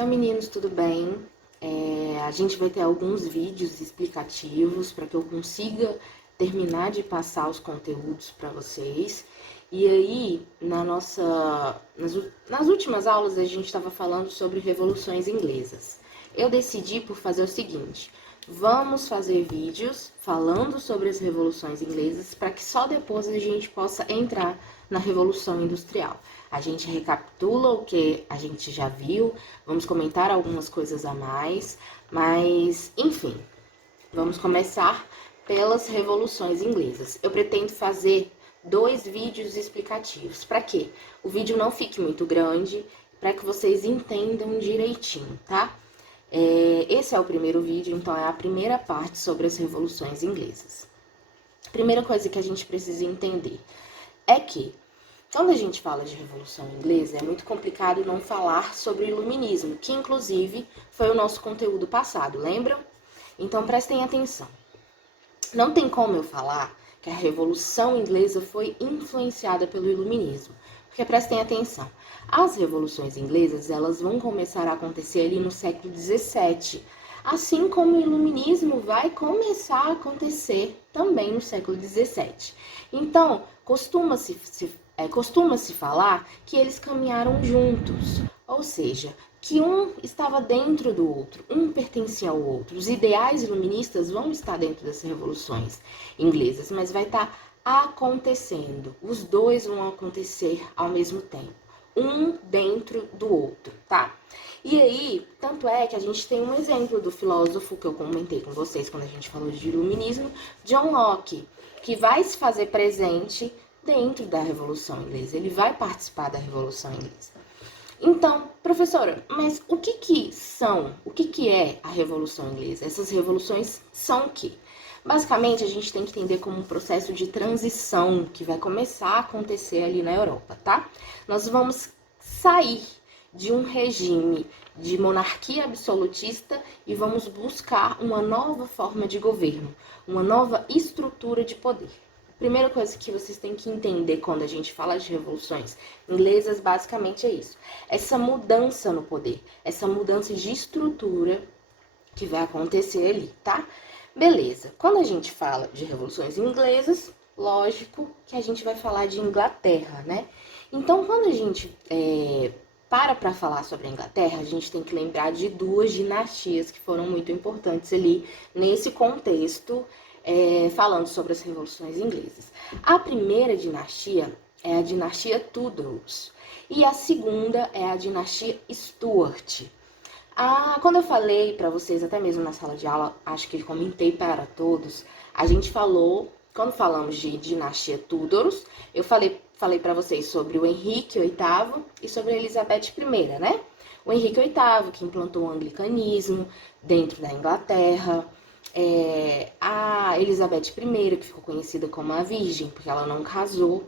Oi meninos, tudo bem? A gente vai ter alguns vídeos explicativos para que eu consiga terminar de passar os conteúdos para vocês. E aí, nas últimas aulas a gente estava falando sobre revoluções inglesas. Eu decidi por fazer o seguinte: vamos fazer vídeos falando sobre as revoluções inglesas para que só depois a gente possa entrar na Revolução Industrial. A gente recapitula o que a gente já viu, vamos comentar algumas coisas a mais, mas enfim, vamos começar pelas revoluções inglesas. Eu pretendo fazer 2 vídeos explicativos. Para quê? O vídeo não fique muito grande, para que vocês entendam direitinho, tá? Esse é o primeiro vídeo, então é a primeira parte sobre as revoluções inglesas. Primeira coisa que a gente precisa entender é que, quando a gente fala de Revolução Inglesa, é muito complicado não falar sobre o Iluminismo, que inclusive foi o nosso conteúdo passado, lembram? Então prestem atenção. Não tem como eu falar que a Revolução Inglesa foi influenciada pelo Iluminismo, porque prestem atenção, as revoluções inglesas elas vão começar a acontecer ali no século XVII, assim como o Iluminismo vai começar a acontecer também no século XVII. Então, costuma-se falar que eles caminharam juntos, ou seja, que um estava dentro do outro, um pertencia ao outro. Os ideais iluministas vão estar dentro das revoluções inglesas, mas vai estar acontecendo. Os dois vão acontecer ao mesmo tempo, um dentro do outro, tá? E aí, tanto é que a gente tem um exemplo do filósofo que eu comentei com vocês quando a gente falou de iluminismo, John Locke, que vai se fazer presente dentro da Revolução Inglesa. Ele vai participar da Revolução Inglesa. Então, professora, mas o que é a Revolução Inglesa? Essas revoluções são o quê? Basicamente, a gente tem que entender como um processo de transição que vai começar a acontecer ali na Europa, tá? Nós vamos sair de um regime de monarquia absolutista e vamos buscar uma nova forma de governo, uma nova estrutura de poder. Primeira coisa que vocês têm que entender quando a gente fala de revoluções inglesas, basicamente é isso. Essa mudança no poder, essa mudança de estrutura que vai acontecer ali, tá? Beleza. Quando a gente fala de revoluções inglesas, lógico que a gente vai falar de Inglaterra, né? Então, quando a gente para falar sobre a Inglaterra, a gente tem que lembrar de 2 dinastias que foram muito importantes ali nesse contexto, falando sobre as revoluções inglesas. A primeira dinastia é a dinastia Tudors e a segunda é a dinastia Stuart. Quando eu falei para vocês, até mesmo na sala de aula, acho que comentei para todos, a gente falou, quando falamos de dinastia Tudors, eu falei para vocês sobre o Henrique VIII e sobre a Elizabeth I, né? O Henrique VIII, que implantou o anglicanismo dentro da Inglaterra, a Elizabeth I, que ficou conhecida como a Virgem, porque ela não casou,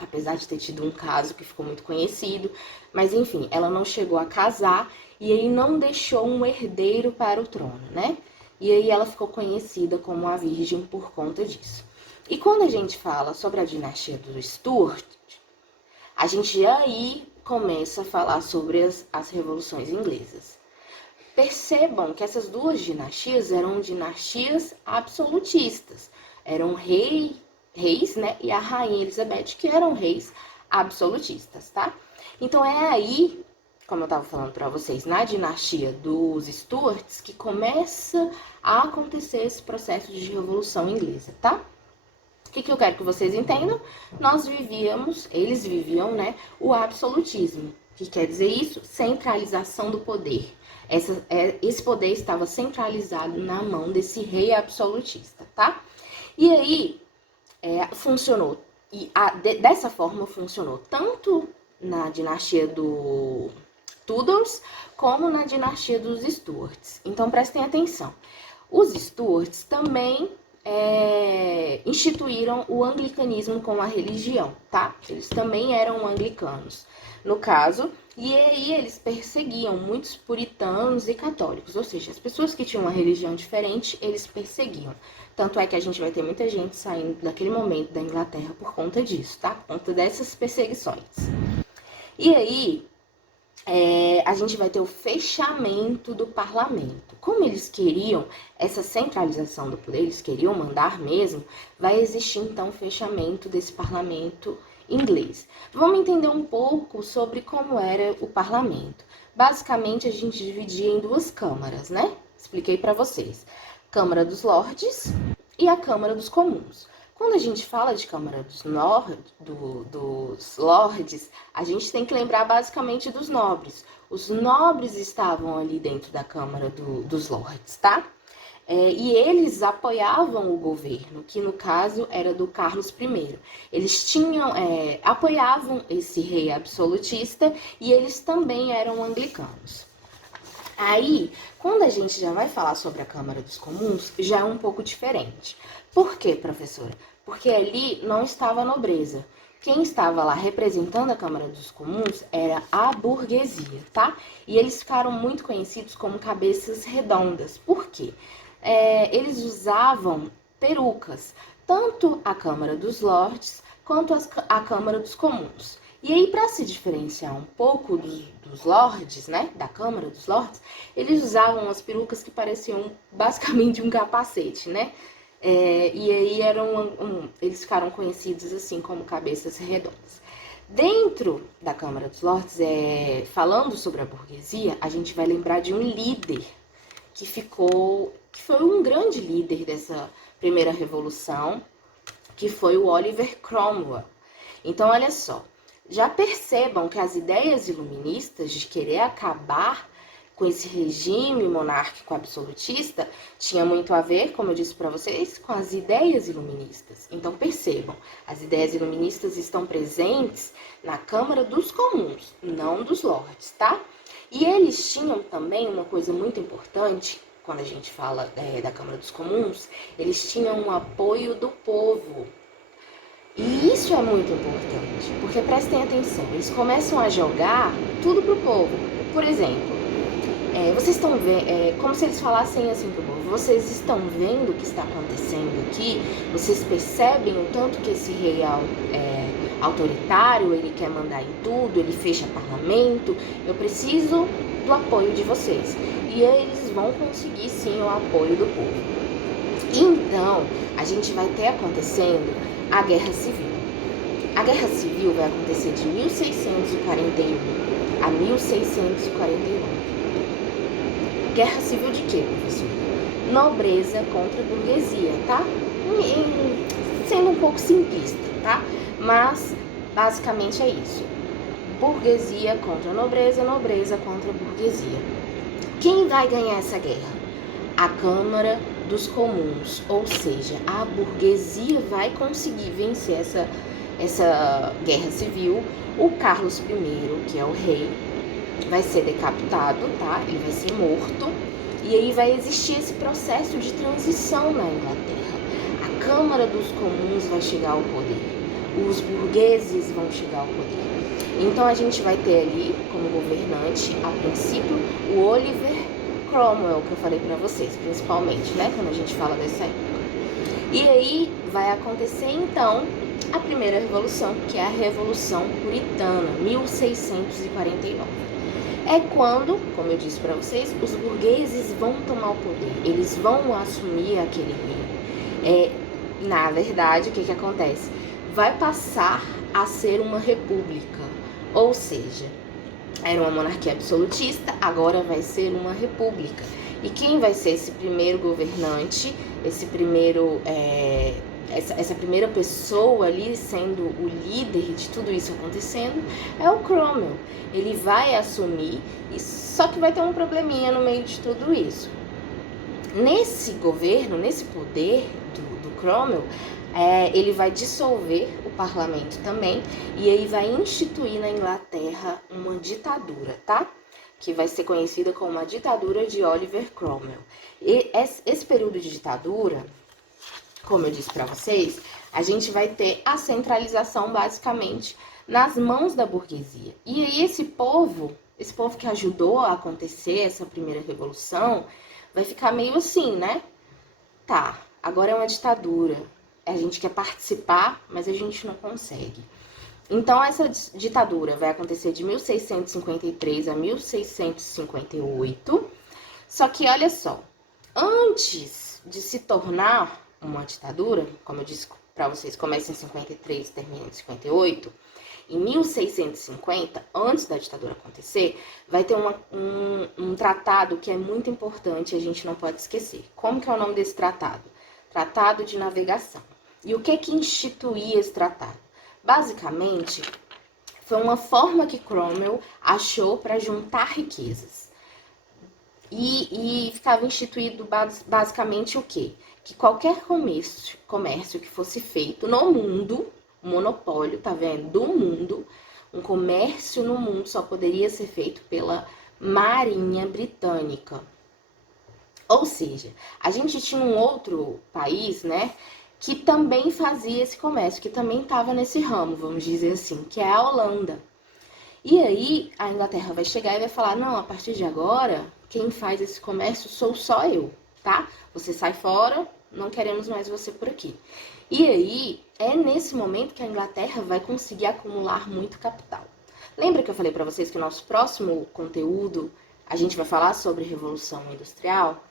apesar de ter tido um caso que ficou muito conhecido, mas enfim, ela não chegou a casar e aí não deixou um herdeiro para o trono, né? E aí ela ficou conhecida como a Virgem por conta disso. E quando a gente fala sobre a dinastia dos Stuart, a gente aí começa a falar sobre as revoluções inglesas. Percebam que essas 2 dinastias eram dinastias absolutistas. Eram reis, né, e a rainha Elizabeth, que eram reis absolutistas, tá? Então é aí, como eu estava falando para vocês, na dinastia dos Stuarts, que começa a acontecer esse processo de revolução inglesa, tá? O que eu quero que vocês entendam? Eles viviam, né, o absolutismo. O que quer dizer isso? Centralização do poder. Esse poder estava centralizado na mão desse rei absolutista, tá? E aí, funcionou. E dessa forma funcionou tanto na dinastia do Tudors como na dinastia dos Stuarts. Então prestem atenção. Os Stuarts também instituíram o anglicanismo como a religião, tá? Eles também eram anglicanos, no caso, e aí eles perseguiam muitos puritanos e católicos, ou seja, as pessoas que tinham uma religião diferente, eles perseguiam. Tanto é que a gente vai ter muita gente saindo naquele momento da Inglaterra por conta disso, tá? Por conta dessas perseguições. E aí, a gente vai ter o fechamento do parlamento. Como eles queriam essa centralização do poder, eles queriam mandar mesmo, vai existir então o fechamento desse parlamento inglês. Vamos entender um pouco sobre como era o parlamento. Basicamente, a gente dividia em duas câmaras, né? Expliquei para vocês. Câmara dos Lordes e a Câmara dos Comuns. Quando a gente fala de Câmara dos Lordes, a gente tem que lembrar basicamente dos nobres. Os nobres estavam ali dentro da Câmara dos Lordes, tá? E eles apoiavam o governo, que no caso era do Carlos I. Eles apoiavam esse rei absolutista e eles também eram anglicanos. Aí, quando a gente já vai falar sobre a Câmara dos Comuns, já é um pouco diferente. Por quê, professora? Porque ali não estava a nobreza. Quem estava lá representando a Câmara dos Comuns era a burguesia, tá? E eles ficaram muito conhecidos como cabeças redondas. Por quê? Eles usavam perucas, tanto a Câmara dos Lordes quanto a Câmara dos Comuns. E aí, para se diferenciar um pouco dos lordes, né, da Câmara dos Lordes, eles usavam umas perucas que pareciam basicamente um capacete, né? E aí eles ficaram conhecidos assim como cabeças redondas. Dentro da Câmara dos Lordes, falando sobre a burguesia, a gente vai lembrar de um líder que foi um grande líder dessa primeira revolução, que foi o Oliver Cromwell. Então, olha só, já percebam que as ideias iluministas de querer acabar com esse regime monárquico absolutista tinha muito a ver, como eu disse para vocês, com as ideias iluministas. Então percebam, as ideias iluministas estão presentes na Câmara dos Comuns, não dos Lordes, tá? E eles tinham também uma coisa muito importante, quando a gente fala da Câmara dos Comuns, eles tinham um apoio do povo. E isso é muito importante, porque prestem atenção, eles começam a jogar tudo pro povo. Por exemplo, vocês estão vendo, como se eles falassem assim pro povo, vocês estão vendo o que está acontecendo aqui? Vocês percebem o tanto que esse rei é autoritário, ele quer mandar em tudo, ele fecha parlamento, eu preciso do apoio de vocês. E eles vão conseguir sim o apoio do povo. Então, a gente vai ter acontecendo a Guerra Civil. A Guerra Civil vai acontecer de 1641 a 1649. Guerra Civil de quê, professor? Nobreza contra burguesia, tá? Sendo um pouco simplista, tá? Mas, basicamente é isso. Burguesia contra nobreza, nobreza contra burguesia. Quem vai ganhar essa guerra? A Câmara dos Comuns, ou seja, a burguesia vai conseguir vencer essa guerra civil. O Carlos I, que é o rei, vai ser decapitado, tá? Ele vai ser morto. E aí vai existir esse processo de transição na Inglaterra. A Câmara dos Comuns vai chegar ao poder. Os burgueses vão chegar ao poder. Então a gente vai ter ali como governante, a princípio, o Oliver Cromwell, que eu falei para vocês, principalmente, né? Quando a gente fala dessa época. E aí vai acontecer então a primeira revolução, que é a Revolução Puritana, 1649. É quando, como eu disse para vocês, os burgueses vão tomar o poder, eles vão assumir aquele reino. Na verdade, o que acontece? Vai passar a ser uma república, ou seja, era uma monarquia absolutista, agora vai ser uma república. E quem vai ser esse primeiro governante, essa primeira pessoa ali sendo o líder de tudo isso acontecendo, é o Cromwell. Ele vai assumir, só que vai ter um probleminha no meio de tudo isso. Nesse governo, nesse poder do Cromwell, ele vai dissolver o parlamento também e aí vai instituir na Inglaterra uma ditadura, tá? Que vai ser conhecida como a ditadura de Oliver Cromwell. E esse período de ditadura, como eu disse para vocês, a gente vai ter a centralização basicamente nas mãos da burguesia. E aí esse povo que ajudou a acontecer essa primeira revolução, vai ficar meio assim, né? Tá, agora é uma ditadura. A gente quer participar, mas a gente não consegue. Então, essa ditadura vai acontecer de 1653 a 1658. Só que, olha só, antes de se tornar uma ditadura, como eu disse para vocês, começa em 53 e termina em 58, em 1650, antes da ditadura acontecer, vai ter um tratado que é muito importante e a gente não pode esquecer. Como que é o nome desse tratado? Tratado de Navegação. E o que instituía esse tratado? Basicamente, foi uma forma que Cromwell achou para juntar riquezas. E ficava instituído basicamente o quê? Que qualquer comércio que fosse feito no mundo, monopólio, tá vendo? Do mundo, um comércio no mundo só poderia ser feito pela Marinha Britânica. Ou seja, a gente tinha um outro país, né, que também fazia esse comércio, que também estava nesse ramo, vamos dizer assim, que é a Holanda. E aí a Inglaterra vai chegar e vai falar: não, a partir de agora, quem faz esse comércio sou só eu, tá? Você sai fora, não queremos mais você por aqui. E aí é nesse momento que a Inglaterra vai conseguir acumular muito capital. Lembra que eu falei para vocês que o nosso próximo conteúdo a gente vai falar sobre Revolução Industrial?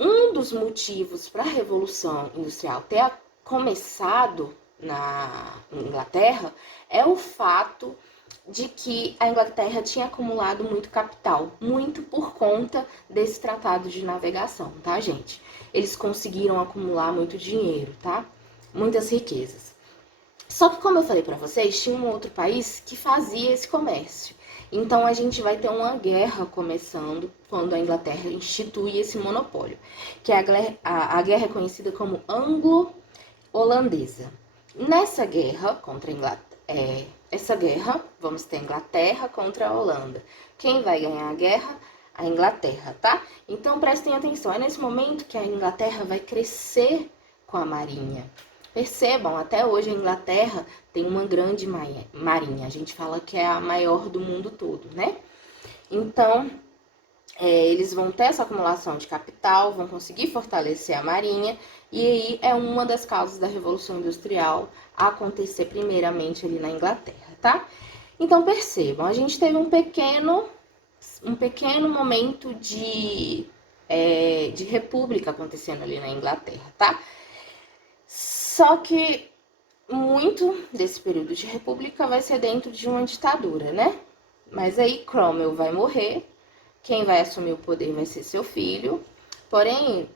Um dos motivos para a Revolução Industrial ter começado na Inglaterra é o fato de que a Inglaterra tinha acumulado muito capital, muito por conta desse tratado de navegação, tá, gente? Eles conseguiram acumular muito dinheiro, tá? Muitas riquezas. Só que, como eu falei para vocês, tinha um outro país que fazia esse comércio. Então, a gente vai ter uma guerra começando quando a Inglaterra institui esse monopólio, que a guerra é conhecida como anglo-holandesa. Nessa guerra contra a Inglaterra, vamos ter a Inglaterra contra a Holanda. Quem vai ganhar a guerra? A Inglaterra, tá? Então, prestem atenção, é nesse momento que a Inglaterra vai crescer com a marinha. Percebam, até hoje a Inglaterra tem uma grande marinha. A gente fala que é a maior do mundo todo, né? Então, eles vão ter essa acumulação de capital, vão conseguir fortalecer a marinha, e aí é uma das causas da Revolução Industrial acontecer primeiramente ali na Inglaterra, tá? Então, percebam, a gente teve um pequeno momento de república acontecendo ali na Inglaterra, tá? Só que muito desse período de república vai ser dentro de uma ditadura, né? Mas aí Cromwell vai morrer, quem vai assumir o poder vai ser seu filho. Porém,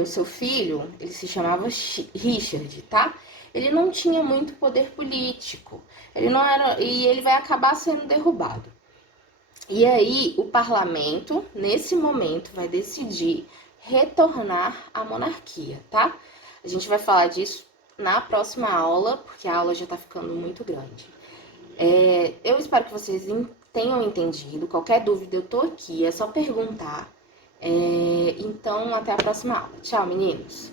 o seu filho, ele se chamava Richard, tá? Ele não tinha muito poder político. Ele não era, e ele vai acabar sendo derrubado. E aí, o parlamento, nesse momento, vai decidir retornar à monarquia, tá? A gente vai falar disso na próxima aula, porque a aula já tá ficando muito grande. Eu espero que vocês tenham entendido. Qualquer dúvida, eu tô aqui, é só perguntar. Então, até a próxima aula. Tchau, meninos!